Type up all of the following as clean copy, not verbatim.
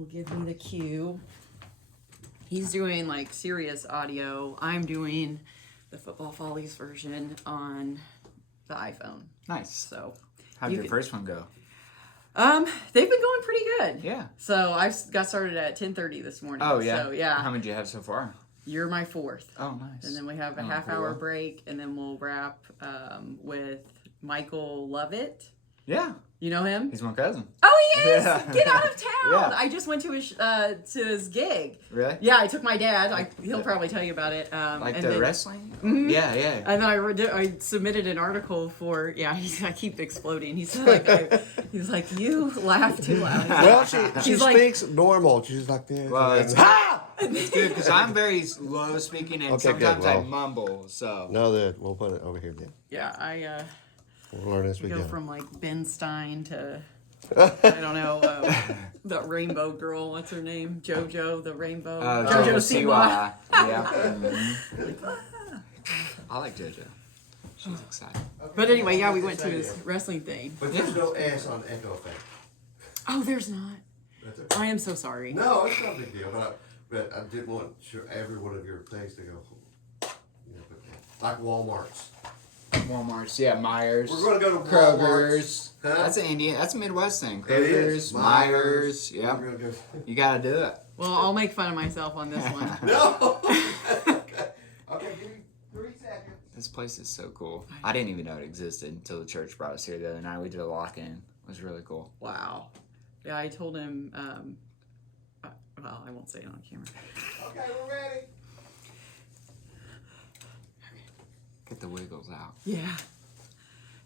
will give me the cue. He's doing like serious audio. I'm doing the Football Follies version on the iPhone. Nice. So, how did your first one go? They've been going pretty good. Yeah. So I got started at 10:30 this morning. Oh yeah. So yeah. How many do you have so far? You're my fourth. Oh nice. And then we have a half-hour break, and then we'll wrap with Michael Lovett. Yeah. You know him? He's my cousin. Oh, he is! Yeah. Get out of town! Yeah. I just went to his gig. Really? Yeah, I took my dad. He'll probably tell you about it. Like the wrestling? Mm-hmm. Yeah. And then I submitted an article for, I keep exploding. He's like, you laugh too loud. Well, she speaks like, normal. She's like this. Well, it's good because I'm very low speaking and sometimes I well, mumble. So no, we'll put it over here then. Yeah, We'll learn as we go go. from like Ben Stein to I don't know the Rainbow Girl. What's her name? JoJo the Rainbow. JoJo Siwa. Yeah. Mm-hmm. I like JoJo. She's excited. But anyway, yeah, we went to his wrestling thing. But there's no S on echo effect. Oh, there's not. That's okay. I am so sorry. No, it's not a big deal. But I didn't want every one of your things to go. Like Walmart's. Walmart's, yeah, Myers. We're going to go to Kroger's. Huh? That's an Indian. That's a Midwest thing. It is. Kroger's, Myers. We're Yeah, gonna go. you gotta do it. Well, I'll make fun of myself on this one. No. Okay, give me 3 seconds. This place is so cool. I didn't even know it existed until the church brought us here the other night. We did a lock-in. It was really cool. Wow. Yeah, I told him. Well, I won't say it on camera. Okay, we're ready. Get the wiggles out. Yeah.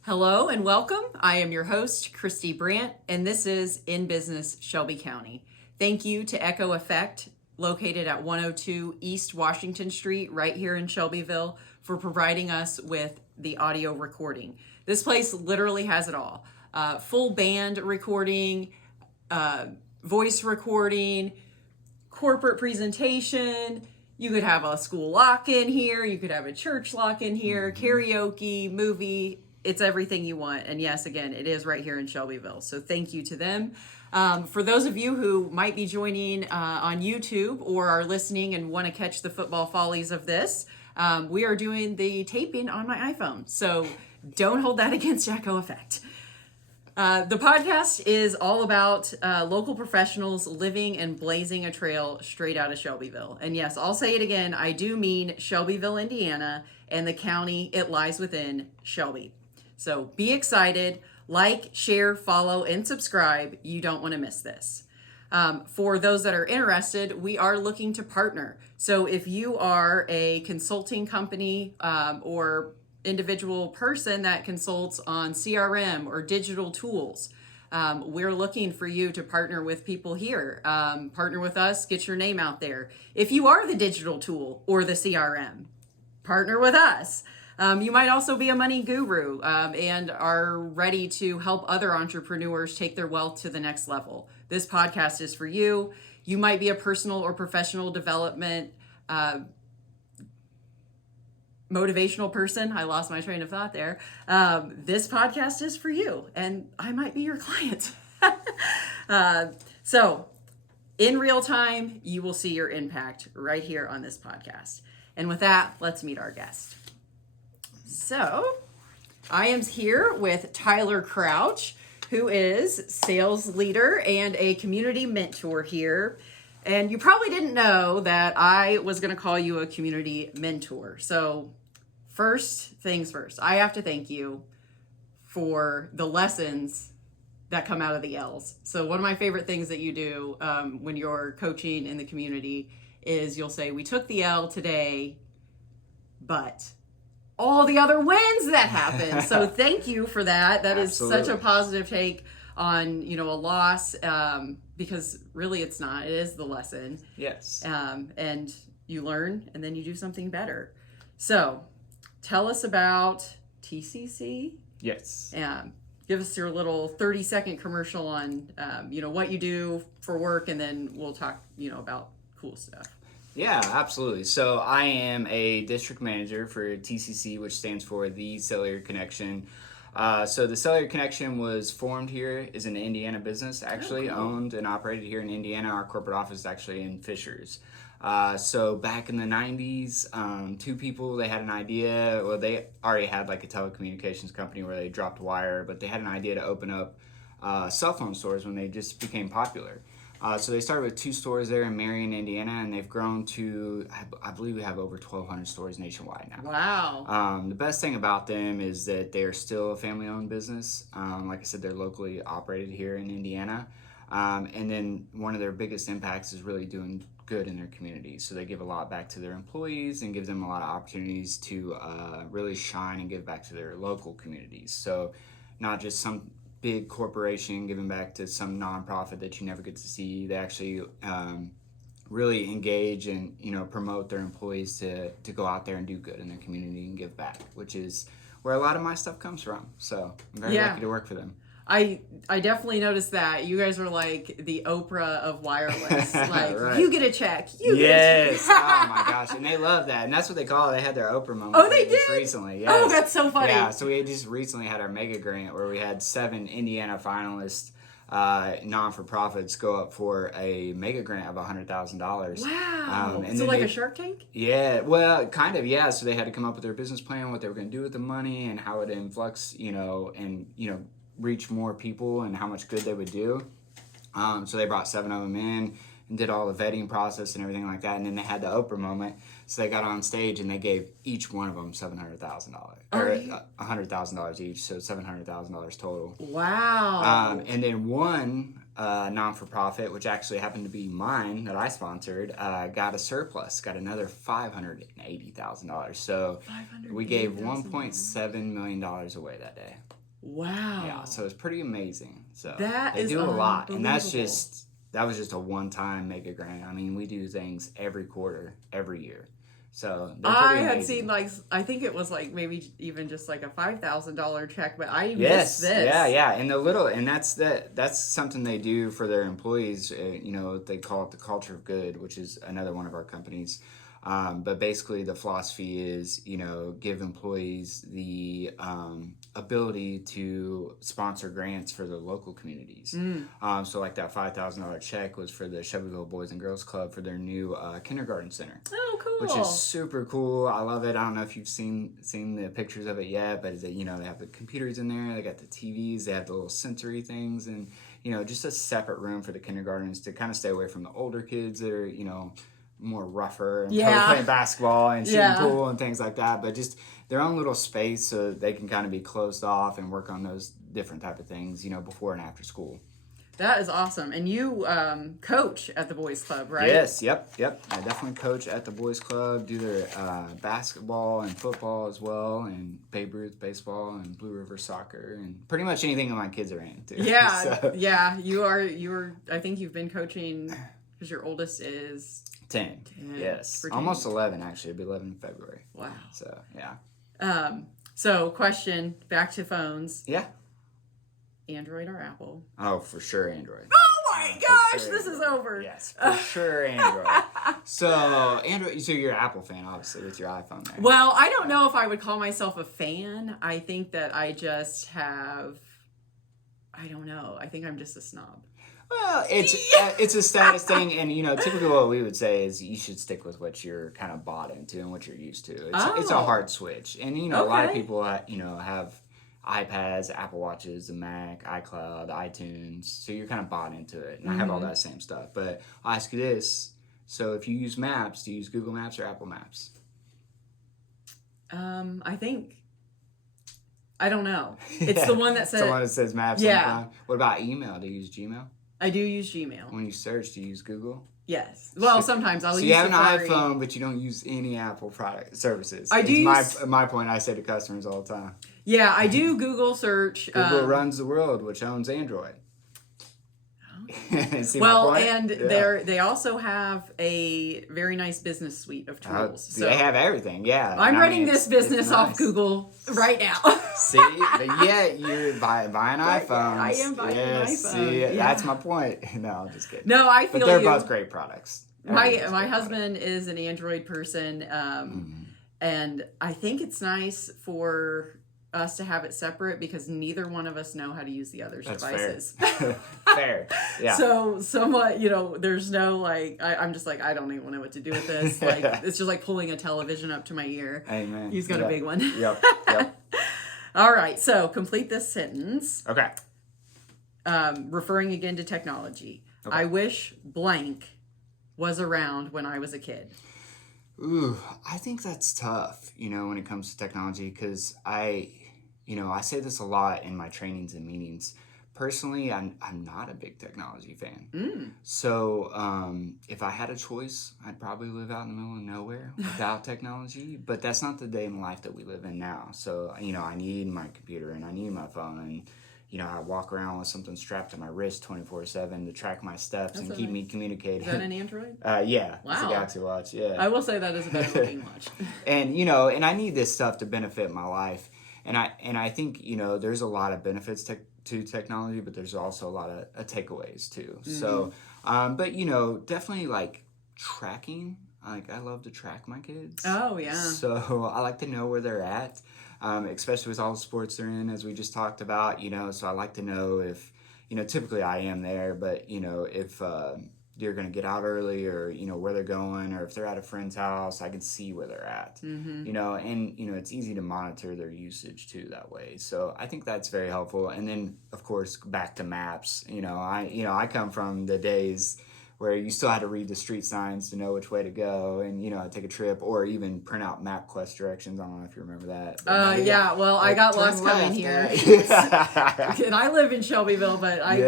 Hello and welcome. I am your host, Christy Brandt, and this is In Business Shelby County. Thank you to Echo Effect, located at 102 East Washington Street, right here in Shelbyville, for providing us with the audio recording. This place literally has it all. Full band recording, voice recording, corporate presentation. You could have a school lock-in here. You could have a church lock-in here, karaoke, movie. It's everything you want. And yes, again, it is right here in Shelbyville. So thank you to them. For those of you who might be joining on YouTube or are listening and want to catch the football follies of this, we are doing the taping on my iPhone. So don't hold that against Echo Effect. The podcast is all about local professionals living and blazing a trail straight out of Shelbyville. And yes, I'll say it again. I do mean Shelbyville, Indiana, and the county it lies within, Shelby. So be excited, like, share, follow, and subscribe. You don't want to miss this. For those that are interested, we are looking to partner. So if you are a consulting company or individual person that consults on CRM or digital tools, we're looking for you to partner with people here. Partner with us, get your name out there. If you are the digital tool or the CRM, partner with us. You might also be a money guru and are ready to help other entrepreneurs take their wealth to the next level. This podcast is for you. You might be a personal or professional development motivational person. I lost my train of thought there. This podcast is for you, and I might be your client. So in real time, you will see your impact right here on this podcast. And with that, let's meet our guest. So I am here with Tyler Crouch, who is sales leader and a community mentor here. And you probably didn't know that I was going to call you a community mentor. So first things first, I have to thank you for the lessons that come out of the L's. So one of my favorite things that you do when you're coaching in the community is you'll say, we took the L today, but all the other wins that happened. So thank you for that. That Absolutely. is such a positive take on, a loss, because really it's not. It is the lesson. Yes. And you learn and then you do something better. So tell us about TCC. Yes. Give us your little 30-second commercial on, what you do for work, and then we'll talk, about cool stuff. Yeah, absolutely. So I am a district manager for TCC, which stands for the Cellular Connection. So the Cellular Connection was formed here, is an Indiana business, actually cool. owned and operated here in Indiana. Our corporate office is actually in Fishers. So back in the 90s, two people, they had an idea. Well, they already had like a telecommunications company where they dropped wire, but they had an idea to open up cell phone stores when they just became popular. So they started with 2 stores there in Marion, Indiana, and they've grown to, I believe we have over 1,200 stores nationwide now. Wow. The best thing about them is that they're still a family-owned business. Like I said, they're locally operated here in Indiana. And then one of their biggest impacts is really doing good in their community. So they give a lot back to their employees and gives them a lot of opportunities to really shine and give back to their local communities. So not just some big corporation giving back to some nonprofit that you never get to see. They actually really engage and promote their employees to go out there and do good in their community and give back, which is where a lot of my stuff comes from. So I'm very lucky to work for them. I definitely noticed that. You guys are like the Oprah of wireless. Like, right. You get a check. You Yes. get a check. Oh my gosh. And they love that. And that's what they call it. They had their Oprah moment. Oh, they just did? recently. Yes. Oh, that's so funny. Yeah. So we had just recently had our mega grant where we had 7 Indiana finalists, non-for-profits, go up for a mega grant of $100,000. Wow. And so then like a Shark Tank? Yeah, well, kind of, yeah. So they had to come up with their business plan, what they were going to do with the money, and how it influx, and reach more people and how much good they would do. So they brought 7 of them in and did all the vetting process and everything like that. And then they had the Oprah moment. So they got on stage and they gave each one of them $700,000 or $100,000 each. So $700,000 total. Wow. And then one non-for-profit, which actually happened to be mine that I sponsored, got a surplus, got another $580,000. So we gave $1.7 million away that day. Wow. Yeah, so it's pretty amazing. So that they do a lot, and that was just a one-time mega grant. I mean, we do things every quarter, every year. So I had seen I think it was like maybe even just like a $5,000 check, but I missed this. Yeah, and that's something they do for their employees. They call it the culture of good, which is another one of our companies. But basically the philosophy is, give employees the ability to sponsor grants for the local communities. So like that $5,000 check was for the Shelbyville Boys and Girls Club for their new kindergarten center. Oh, cool. Which is super cool. I love it. I don't know if you've seen the pictures of it yet, but they have the computers in there, they got the TVs, they have the little sensory things, and just a separate room for the kindergartens to kind of stay away from the older kids that are, more rougher and probably playing basketball and shooting pool and things like that, but just their own little space so they can kind of be closed off and work on those different type of things, before and after school. That is awesome. And you coach at the Boys Club, right? Yes, yep. I definitely coach at the Boys Club, do their basketball and football as well, and Babe Ruth baseball and Blue River soccer, and pretty much anything that my kids are into. Yeah, yeah. You are. I think you've been coaching because your oldest is 10. Yes, almost 11 actually. It'll be 11 in February. Wow. So yeah. So question, back to phones. Yeah. Android or Apple? Oh, for sure Android. Oh my gosh, sure this Android. is over. Yes, for sure Android. So Android. So you're an Apple fan, obviously, with your iPhone there. Well, I don't know if I would call myself a fan. I think that I just have. I don't know. I think I'm just a snob. Well, it's a status thing, and typically what we would say is you should stick with what you're kind of bought into and what you're used to. It's a hard switch, and a lot of people have iPads, Apple Watches, the Mac, iCloud, iTunes, so you're kind of bought into it, and I have all that same stuff. But I'll ask you this: so if you use Maps, do you use Google Maps or Apple Maps? I don't know. It's the one that says. It's the one that says Maps. Yeah. What about email? Do you use Gmail? I do use Gmail. When you search, do you use Google? Yes. Well, sometimes I'll use Safari. So you have Safari. an iPhone, but you don't use any Apple product services. I do use my point I say to customers all the time. Yeah, I do Google search. Google runs the world, which owns Android. See well, my point? And they also have a very nice business suite of tools. So they have everything, yeah. I'm running this business off Google right now. See, but yet you're buying iPhones. I am buying an iPhone. See, that's my point. No, I'm just kidding. No, I feel but they're both great products. My husband is an Android person, and I think it's nice for us to have it separate because neither one of us know how to use the other's That's devices. Fair. Fair. Yeah. So somewhat, there's no like, I'm just like, I don't even know what to do with this. Like, it's just like pulling a television up to my ear. Amen. He's got a big one. Yep. All right. So complete this sentence. Okay. Referring again to technology. Okay. I wish blank was around when I was a kid. Ooh, I think that's tough, when it comes to technology, because I say this a lot in my trainings and meetings. Personally, I'm not a big technology fan. So if I had a choice, I'd probably live out in the middle of nowhere without technology. But that's not the day in life that we live in now. So, I need my computer and I need my phone. And, I walk around with something strapped to my wrist 24/7 to track my steps and keep me communicating. Is that an Android? Yeah. Wow. It's a Galaxy Watch, yeah. I will say that is a better looking watch. And, and I need this stuff to benefit my life. And I think, there's a lot of benefits to technology, but there's also a lot of takeaways too. Mm-hmm. So, but, definitely like tracking. Like I love to track my kids. Oh, yeah. So I like to know where they're at. Especially with all the sports they're in, as we just talked about, so I like to know if, typically I am there, but, if you're going to get out early or, where they're going, or if they're at a friend's house, I can see where they're at, and, it's easy to monitor their usage too that way. So I think that's very helpful. And then, of course, back to maps, I come from the days where you still had to read the street signs to know which way to go and, take a trip or even print out MapQuest directions. I don't know if you remember that. Yeah. Well, I got lost coming here. And I live in Shelbyville, but I'm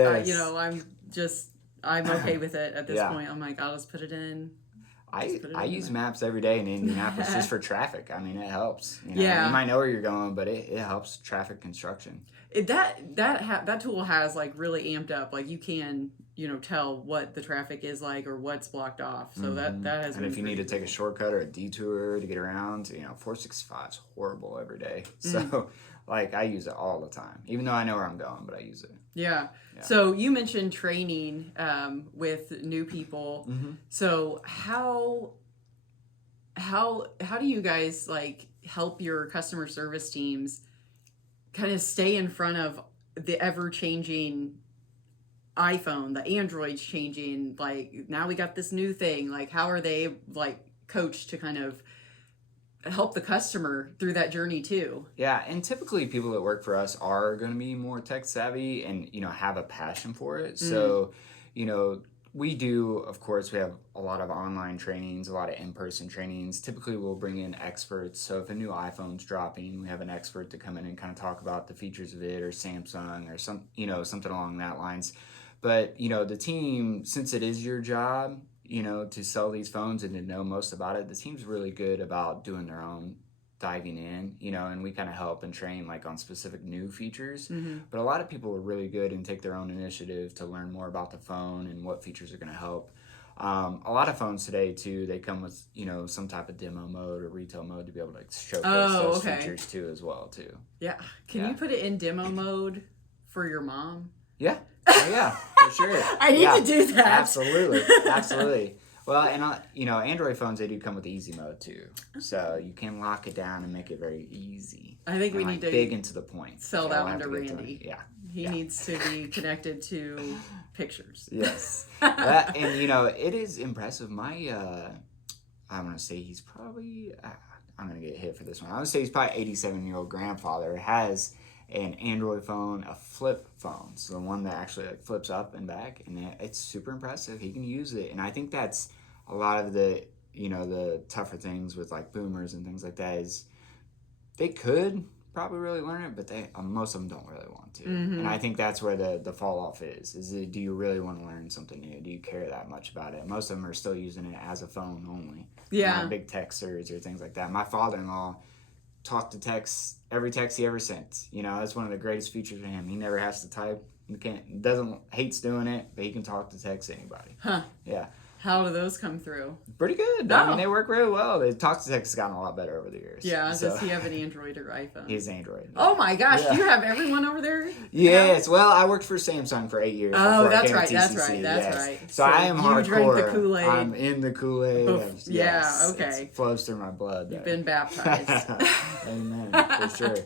okay with it at this point. I'm like, I'll just put it in. I use maps every day in Indianapolis just for traffic. I mean, it helps. You might know where you're going, but it helps traffic construction. That tool has like really amped up. Like you can tell what the traffic is like or what's blocked off. So that has. And if you need to take a shortcut or a detour to get around, 465 is horrible every day. So like I use it all the time, even though I know where I'm going, but I use it. Yeah. So you mentioned training with new people. Mm-hmm. So how do you guys like help your customer service teams kind of stay in front of the ever-changing iPhone, the Android's changing, like now we got this new thing, like how are they like coached to kind of help the customer through that journey too? Yeah, and typically people that work for us are going to be more tech savvy and, have a passion for it. So, we do, of course, we have a lot of online trainings, a lot of in-person trainings. Typically, we'll bring in experts. So if a new iPhone's dropping, we have an expert to come in and kind of talk about the features of it, or Samsung, or something along that lines. But, the team, since it is your job, to sell these phones and to know most about it, the team's really good about doing their own diving in, and we kind of help and train like on specific new features. Mm-hmm. But a lot of people are really good and take their own initiative to learn more about the phone and what features are going to help. A lot of phones today too, they come with, some type of demo mode or retail mode to be able to showcase those features too as well too. Yeah. Can you put it in demo mode for your mom? Yeah. Oh, yeah, for sure. I need to do that. Absolutely. Well, and Android phones, they do come with easy mode too, so you can lock it down and make it very easy. I think we need to big into the point. Sell that one to Randy. Yeah, he needs to be connected to pictures. Yes, and it is impressive. My, I'm gonna say he's probably, I'm gonna get hit for this one. I would say he's probably 87-year-old grandfather has an Android phone, a flip phone, so the one that actually like flips up and back, and it's super impressive. He can use it, and I think that's a lot of the the tougher things with like boomers and things like that is they could probably really learn it, but most of them don't really want to. Mm-hmm. And I think that's where the fall off is do you really want to learn something new? Do you care that much about it? Most of them are still using it as a phone only. Yeah, not big texters or things like that. My father-in-law talk to text every text he ever sent. That's one of the greatest features of him. He never has to type. Hates doing it, but he can talk to text anybody. Huh. Yeah. How do those come through? Pretty good. I mean, they work really well. The talk to text has gotten a lot better over the years. Yeah. Does he have an Android or iPhone? He has Android. Oh my gosh! Yeah. Do you have everyone over there? Yes. Well, I worked for Samsung for 8 years. Oh, that's right. That's right. So I am hardcore. You drank the Kool-Aid. I'm in the Kool-Aid. Yeah. Okay. It flows through my blood. You've been baptized. Amen. For sure.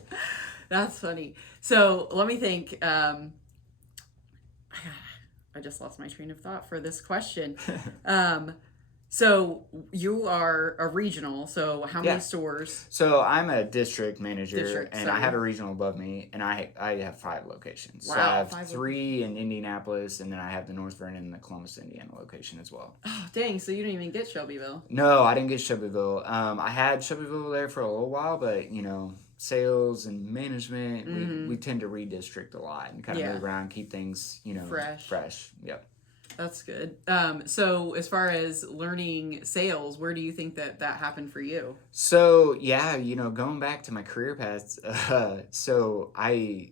That's funny. So let me think. I just lost my train of thought for this question. Um, so you are a regional. So how many Yeah. stores? So I'm a district manager, District, and so I have a regional above me, and I have 5 locations. So I Wow, have 5 3 in Indianapolis, and then I have the North Vernon and the Columbus, Indiana location as well. Oh, dang. So you didn't even get Shelbyville. No, I didn't get Shelbyville. I had Shelbyville there for a little while, but sales and management, we tend to redistrict a lot and kind of Yeah. move around, keep things fresh. Yep. That's good. So as far as learning sales, where do you think that happened for you? So yeah, going back to my career path, so I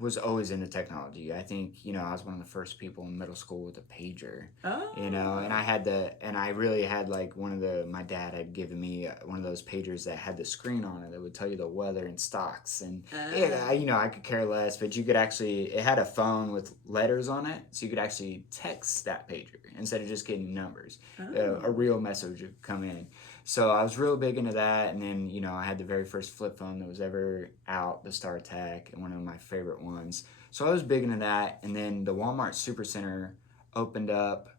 was always into technology. I think, I was one of the first people in middle school with a pager, Oh. and I really had like my dad had given me one of those pagers that had the screen on it that would tell you the weather and stocks. And I could care less, but it had a phone with letters on it. So you could actually text that pager instead of just getting numbers. A real message would come in. So I was real big into that, and then I had the very first flip phone that was ever out, the StarTAC, and one of my favorite ones. So I was big into that, and then the Walmart Supercenter opened up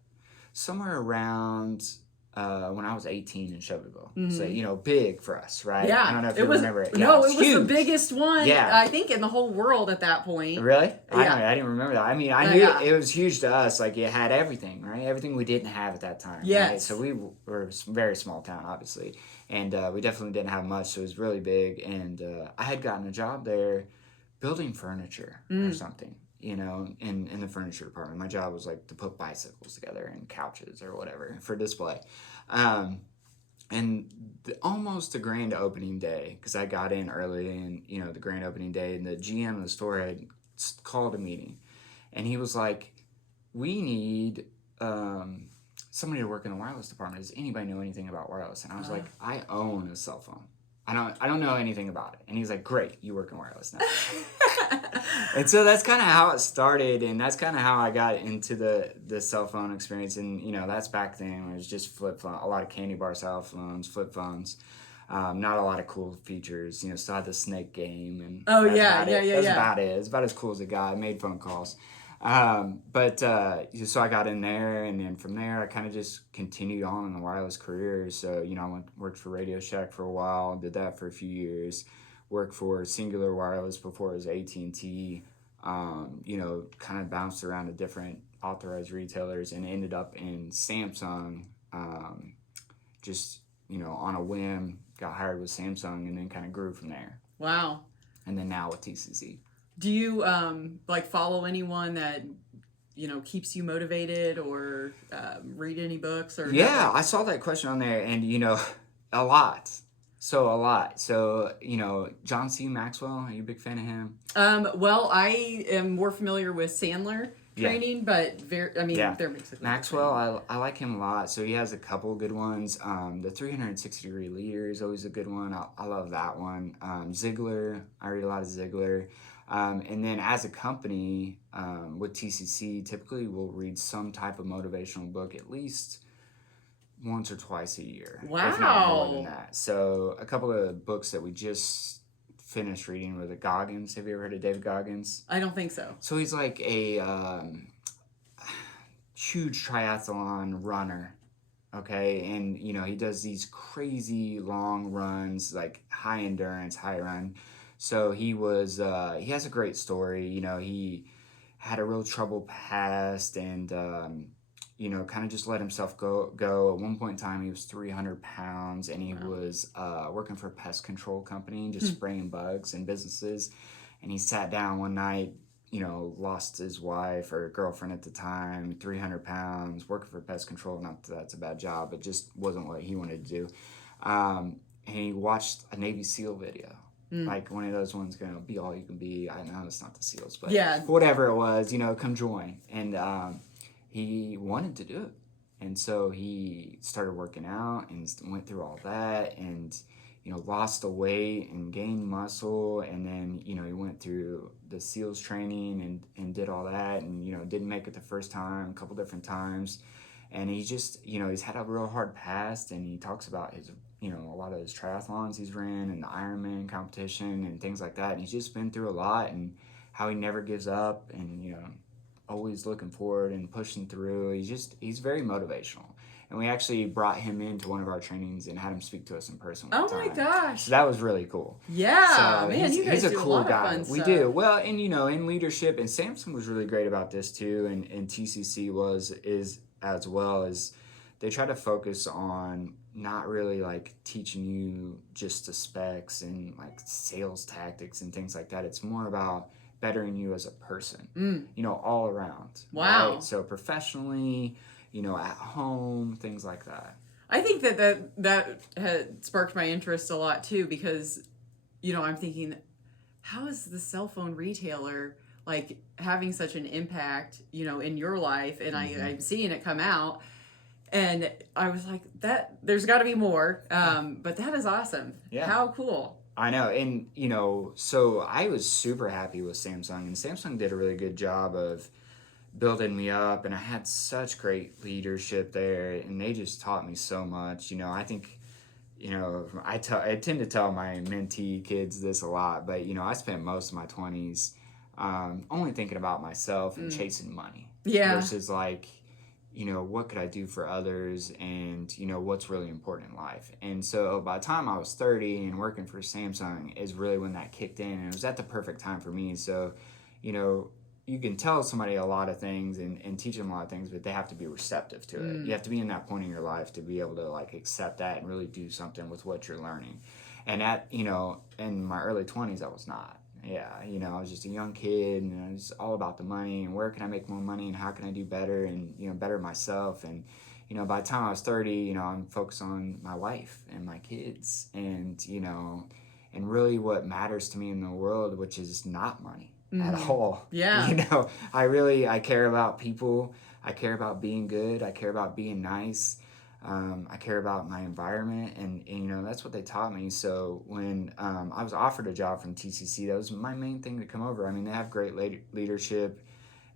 somewhere around when I was 18 in Shelbyville. So big for us, right? Yeah, I don't know if you remember it. No, Yeah, it was huge. the biggest one. Yeah. I think in the whole world at that point. Really? Yeah. I didn't remember that. I mean, I knew it was huge to us. Like, it had everything, right? Everything we didn't have at that time. Yes. Right? So we were a very small town, obviously. And we definitely didn't have much, so it was really big. And I had gotten a job there building furniture or something, in the furniture department. My job was like to put bicycles together and couches or whatever for display. And almost the grand opening day, because I got in early, and the grand opening day, and the GM of the store had called a meeting, and he was like, "We need somebody to work in the wireless department. Does anybody know anything about wireless?" And I was like, "I own a cell phone. I don't know anything about it." And he's like, "Great, you work in wireless now." And so that's kind of how it started, and that's kind of how I got into the cell phone experience. And that's back then when it was just flip phone, a lot of candy bar style phones, flip phones, not a lot of cool features. Still had the snake game, and Oh that's yeah. about it. It's about as cool as it got. I made phone calls. So I got in there, and then from there I kind of just continued on in the wireless career. So I worked for Radio Shack for a while, did that for a few years, worked for Singular Wireless before it was AT&T. Kind of bounced around to different authorized retailers, and ended up in Samsung. Just on a whim, got hired with Samsung, and then kind of grew from there. Wow. And then now with TCC. Do you follow anyone that keeps you motivated, or read any books, or Yeah, I saw that question on there, and a lot. So John C. Maxwell, are you a big fan of him? Well, I am more familiar with Sandler training, but they're basically Maxwell. I like him a lot. So he has a couple good ones. The 360-degree leader is always a good one. I love that one. Ziegler, I read a lot of Ziegler. And then as a company, with TCC, typically we'll read some type of motivational book at least once or twice a year. Wow. If not more than that. So a couple of books that we just finished reading were the Goggins. Have you ever heard of David Goggins? I don't think so. So he's like a huge triathlon runner. Okay, and he does these crazy long runs, like high endurance, high run. So he has a great story. He had a real troubled past, and kind of just let himself go. At one point in time, he was 300 pounds, and he was working for a pest control company, just spraying bugs in businesses. And he sat down one night, lost his wife or girlfriend at the time, 300 pounds, working for pest control. Not that that's a bad job, it just wasn't what he wanted to do. And he watched a Navy SEAL video. Like one of those ones, be all you can be. I know it's not the SEALs, but whatever it was, come join. And he wanted to do it. And so he started working out and went through all that, and lost the weight and gained muscle. And then he went through the SEALs training and did all that, and didn't make it the first time, a couple different times. And he just, he's had a real hard past, and he talks about his, a lot of his triathlons he's ran and the Ironman competition and things like that. And he's just been through a lot, and how he never gives up, and, always looking forward and pushing through. He's very motivational. And we actually brought him into one of our trainings and had him speak to us in person one Oh time. my gosh. So that was really cool. Yeah, So man, you guys he's a do cool a lot guy. of fun We stuff. do. Well, and in leadership, and Samsung was really great about this too, and TCC is as well, as they try to focus on not really like teaching you just the specs and like sales tactics and things like that. It's more about bettering you as a person, all around. Wow. Right? So professionally, at home, things like that. I think that had sparked my interest a lot too, because, I'm thinking, how is the cell phone retailer like having such an impact, in your life? And I'm seeing it come out, and I was like, that there's got to be more. But that is awesome. Yeah. How cool. I know. And, so I was super happy with Samsung, and Samsung did a really good job of building me up, and I had such great leadership there, and they just taught me so much. I think, I tend to tell my mentee kids this a lot, but, I spent most of my 20s only thinking about myself and chasing money. Yeah. Versus like, what could I do for others, and, what's really important in life. And so by the time I was 30 and working for Samsung is really when that kicked in, and it was at the perfect time for me. So, you can tell somebody a lot of things and teach them a lot of things, but they have to be receptive to it. You have to be in that point in your life to be able to like accept that and really do something with what you're learning. And in my early 20s, I was not. Yeah, I was just a young kid, and it was all about the money and where can I make more money and how can I do better and, better myself. And, by the time I was 30, I'm focused on my wife and my kids and, and really what matters to me in the world, which is not money. At all. Yeah. I care about people. I care about being good. I care about being nice. I care about my environment, and that's what they taught me. So when I was offered a job from TCC, that was my main thing to come over. I mean, they have great leadership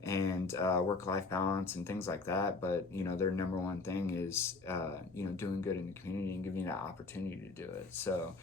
and work-life balance and things like that, but their number one thing is doing good in the community and giving you that opportunity to do it. So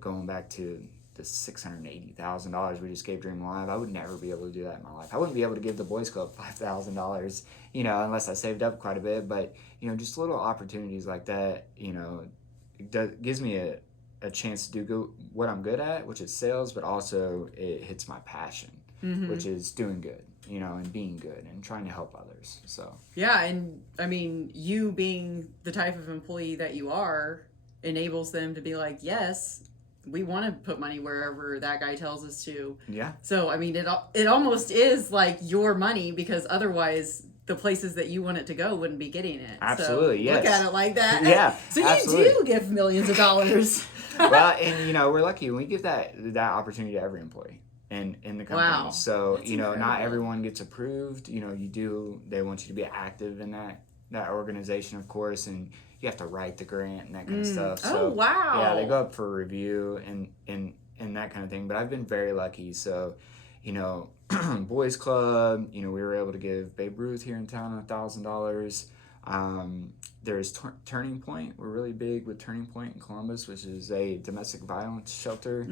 going back to the $680,000 we just gave Dream Live, I would never be able to do that in my life. I wouldn't be able to give the Boys Club $5,000, unless I saved up quite a bit. But just little opportunities like that, it gives me a chance to do what I'm good at, which is sales, but also it hits my passion, which is doing good, and being good and trying to help others. So yeah, and I mean, you being the type of employee that you are enables them to be like, yes, we want to put money wherever that guy tells us to. Yeah. So, I mean, it almost is like your money, because otherwise the places that you want it to go wouldn't be getting it. Absolutely, so yes. Look at it like that. Yeah, So absolutely. You do give millions of dollars. Well, and, we're lucky. We give that opportunity to every employee in the company. Wow. So, That's not incredible. everyone gets approved. They want you to be active in that organization, of course, and you have to write the grant and that kind of stuff. So, Oh, wow. Yeah, they go up for review and that kind of thing. But I've been very lucky. So, Boys Club, we were able to give Babe Ruth here in town $1,000. There's Turning Point. We're really big with Turning Point in Columbus, which is a domestic violence shelter.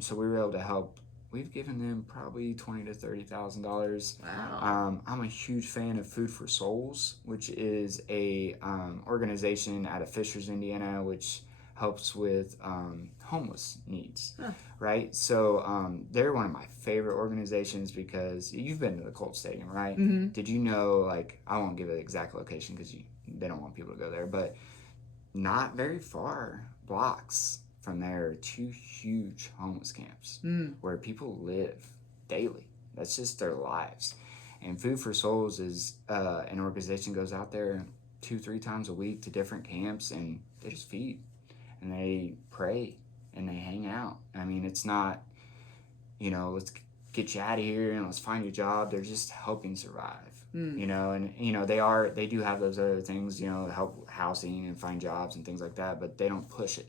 So we were able to help. We've given them probably $20,000 to $30,000. Wow. I'm a huge fan of Food for Souls, which is a organization out of Fishers, Indiana, which helps with homeless needs. Huh. Right? So they're one of my favorite organizations because you've been to the Colts Stadium, right? Did you know, like, I won't give an exact location because they don't want people to go there, but not very far blocks from there are 2 huge homeless camps where people live daily. That's just their lives. And Food for Souls is an organization goes out there 2-3 times a week to different camps, and they just feed and they pray and they hang out. I mean, it's not, let's get you out of here and let's find you a job. They're just helping survive. And they do have those other things, help housing and find jobs and things like that, but they don't push it.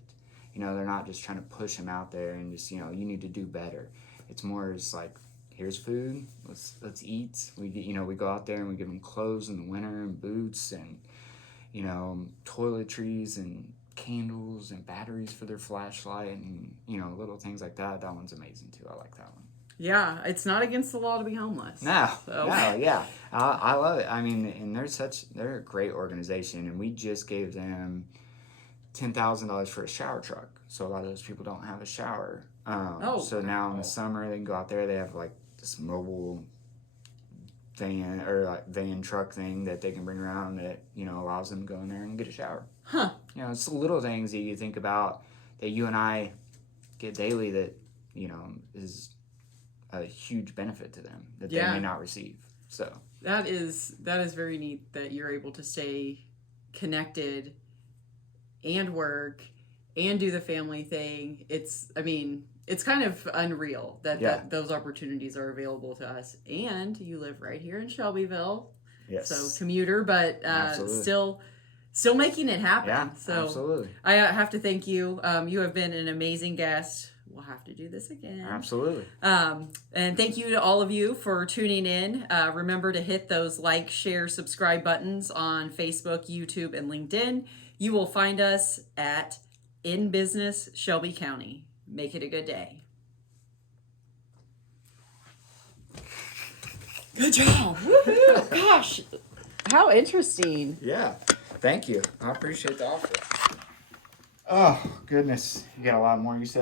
They're not just trying to push them out there and just, you need to do better. It's more just like, here's food. Let's eat. We we go out there and we give them clothes in the winter and boots and toiletries and candles and batteries for their flashlight and little things like that. That one's amazing too. I like that one. Yeah, it's not against the law to be homeless. No, so. no, yeah, I love it. I mean, and they're a great organization, and we just gave them $10,000 for a shower truck. So a lot of those people don't have a shower. So now in the summer they can go out there. They have like this mobile van or like van truck thing that they can bring around that allows them to go in there and get a shower. Huh. It's the little things that you think about that you and I get daily that is a huge benefit to them that they may not receive. So that is very neat that you're able to stay connected and work and do the family thing. It's kind of unreal that those opportunities are available to us. And you live right here in Shelbyville. Yes. So commuter, but still making it happen. Yeah, so absolutely. I have to thank you. You have been an amazing guest. We'll have to do this again. Absolutely. And thank you to all of you for tuning in. Remember to hit those like, share, subscribe buttons on Facebook, YouTube, and LinkedIn. You will find us at In Business Shelby County. Make it a good day. Good job. Woohoo! Gosh, how interesting. Yeah. Thank you. I appreciate the offer. Oh, goodness. You got a lot more you said.